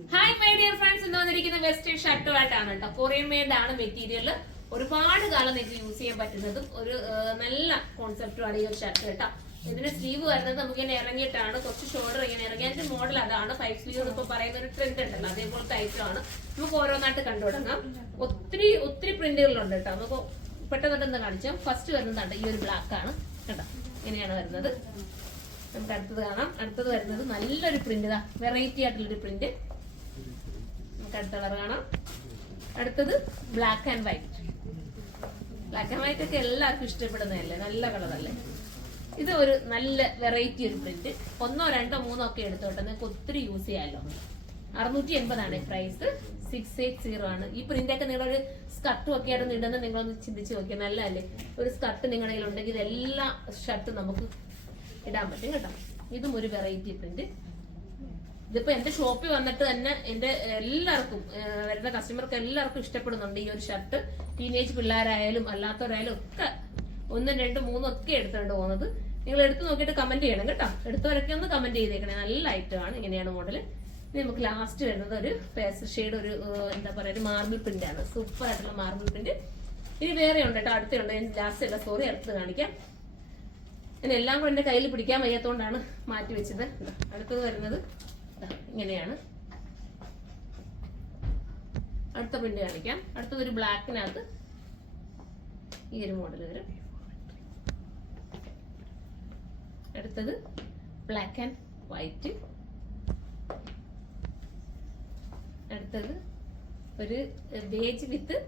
Hi my dear friends, ഇന്ന് വന്നിരിക്കുന്ന western ഷർട്ടുമായിട്ടാണ് കേട്ടോ. കൊറിയൻ മെയ്ഡ് ആണ് മെറ്റീരിയൽ. ഒരുപാട് കാലം നിങ്ങൾക്ക് യൂസ് ചെയ്യാൻ പറ്റുന്നതും ഒരു നല്ല കോൺസെപ്റ്റുമാണ് ഈ ഒരു ഷർട്ട് കേട്ടോ. ഇതിന്റെ സ്ലീവ് വരുന്നത് നമുക്ക് ഇങ്ങനെ ഇറങ്ങിയിട്ടാണ്, കുറച്ച് ഷോൾഡർ ഇങ്ങനെ ഇറങ്ങി. അതിന്റെ മോഡൽ അതാണ് 5 സ്ലീവ് ഇപ്പൊ പറയുന്ന ഒരു ട്രെൻഡ് ഉണ്ടല്ലോ, അതേപോലത്തെ ഐറ്റമാണ്. നമുക്ക് ഓരോന്നായിട്ട് കണ്ടു തുടങ്ങാം. ഒത്തിരി പ്രിന്റുകളുണ്ട് കേട്ടോ. നമുക്ക് പെട്ടെന്ന് കാണിച്ചാൽ ഫസ്റ്റ് വരുന്നതാണ് ഈ ഒരു ബ്ലാക്ക് ആണ് കേട്ടോ. ഇങ്ങനെയാണ് വരുന്നത്. നമുക്ക് അടുത്തത് കാണാം. അടുത്തത് വരുന്നത് നല്ലൊരു പ്രിന്റ്, വെറൈറ്റി ആയിട്ടുള്ളൊരു പ്രിന്റ്. നമുക്ക് അടുത്ത കളർ കാണാം. അടുത്തത് black and white. Black and white ഒക്കെ എല്ലാവർക്കും ഇഷ്ടപ്പെടുന്നതല്ലേ, നല്ല കളറല്ലേ. ഇത് ഒരു നല്ല വെറൈറ്റി ഒരു പ്രിന്റ്. 1, 2, 3 ഒക്കെ എടുത്തോട്ടെ, നിങ്ങൾക്ക് ഒത്തിരി യൂസ് ചെയ്യാമല്ലോ. 680 ആണ് പ്രൈസ്. 680 ആണ്. ഈ പ്രിന്റ് ഒക്കെ നിങ്ങളൊരു സ്കർട്ടും ഒക്കെ ആയിട്ട് ഇടുന്നത് നിങ്ങളൊന്ന് ചിന്തിച്ച് നോക്കിയാൽ നല്ലതല്ലേ. ഒരു സ്കർട്ട് നിങ്ങളുടെ കയ്യിൽ ഉണ്ടെങ്കിൽ എല്ലാ ഷർട്ടും നമുക്ക് ഇടാൻ പറ്റും കേട്ടോ. ഇതും ഒരു വെറൈറ്റി പ്രിന്റ്. ഇതിപ്പോ എന്റെ ഷോപ്പിൽ വന്നിട്ട് തന്നെ എന്റെ എല്ലാവർക്കും വരുന്ന കസ്റ്റമർക്ക് എല്ലാവർക്കും ഇഷ്ടപ്പെടുന്നുണ്ട് ഈ ഒരു ഷർട്ട്. ടീനേജ് പിള്ളേരായാലും അല്ലാത്തവരായാലും ഒക്കെ 1, 2, 3 ഒക്കെ എടുത്തോണ്ട് പോകുന്നത്. നിങ്ങൾ എടുത്തു നോക്കിയിട്ട് കമന്റ് ചെയ്യണം കേട്ടോ. എടുത്തവരൊക്കെ ഒന്ന് കമന്റ് ചെയ്തേക്കണേ. നല്ല ഐറ്റം ആണ്. ഇങ്ങനെയാണ് മോഡല്. ഇനി നമുക്ക് ലാസ്റ്റ് വരുന്നത് ഒരു പേസ്റ്റൽ ഷെയ്ഡ്, ഒരു എന്താ പറയാ, ഒരു മാർബിൾ പ്രിന്റ് ആണ്. സൂപ്പർ ആയിട്ടുള്ള മാർബിൾ പ്രിന്റ്. ഇനി വേറെ ഉണ്ട് കേട്ടോ, അടുത്തുണ്ട്. ഞാൻ ലാസ്റ്റ് അല്ല, സോറി, അടുത്ത് കാണിക്കാം. ഞാൻ എല്ലാം കൂടെ എന്റെ കയ്യിൽ പിടിക്കാൻ വയ്യാത്തോണ്ടാണ് മാറ്റി വെച്ചത്. അടുത്തത് വരുന്നത് ഇങ്ങനെയാണ്. അടുത്ത പ്രിന്റ് കാണിക്കാം. അടുത്തത് ഒരു ബ്ലാക്കിനകത്ത് ഈ ഒരു മോഡൽ വരും. അടുത്തത് ബ്ലാക്ക് ആൻഡ് വൈറ്റ്. അടുത്തത് ഒരു ബേജ് വിത്ത്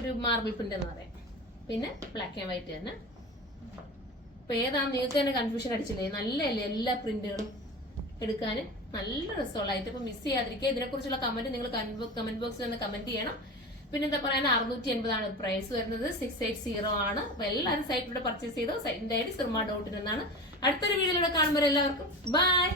ഒരു മാർബിൾ പ്രിന്റ് എന്ന് പറയാം. പിന്നെ ബ്ലാക്ക് ആൻഡ് വൈറ്റ് തന്നെ. അപ്പൊ ഏതാണ് നിങ്ങൾക്ക് തന്നെ കൺഫ്യൂഷൻ അടിച്ചില്ലേ? നല്ലല്ലേ എല്ലാ പ്രിന്റുകളും എടുക്കാൻ, നല്ല രസമുള്ളതായിട്ട്. അപ്പൊ മിസ് ചെയ്യാതിരിക്കുക. ഇതിനെക്കുറിച്ചുള്ള കമന്റ് നിങ്ങൾ കമന്റ് ബോക്സിൽ ഒന്ന് കമന്റ് ചെയ്യണം. പിന്നെ എന്താ പറയാൻ, 680 ആണ് പ്രൈസ് വരുന്നത്. 680 ആണ്. അപ്പൊ എല്ലാവരും സൈറ്റിലൂടെ പർച്ചേസ് ചെയ്തോ. സൈറ്റിന്റെ ഐഡി surma.in എന്നാണ്. അടുത്തൊരു വീഡിയോയിലൂടെ കാണുമ്പോൾ എല്ലാവർക്കും ബൈ.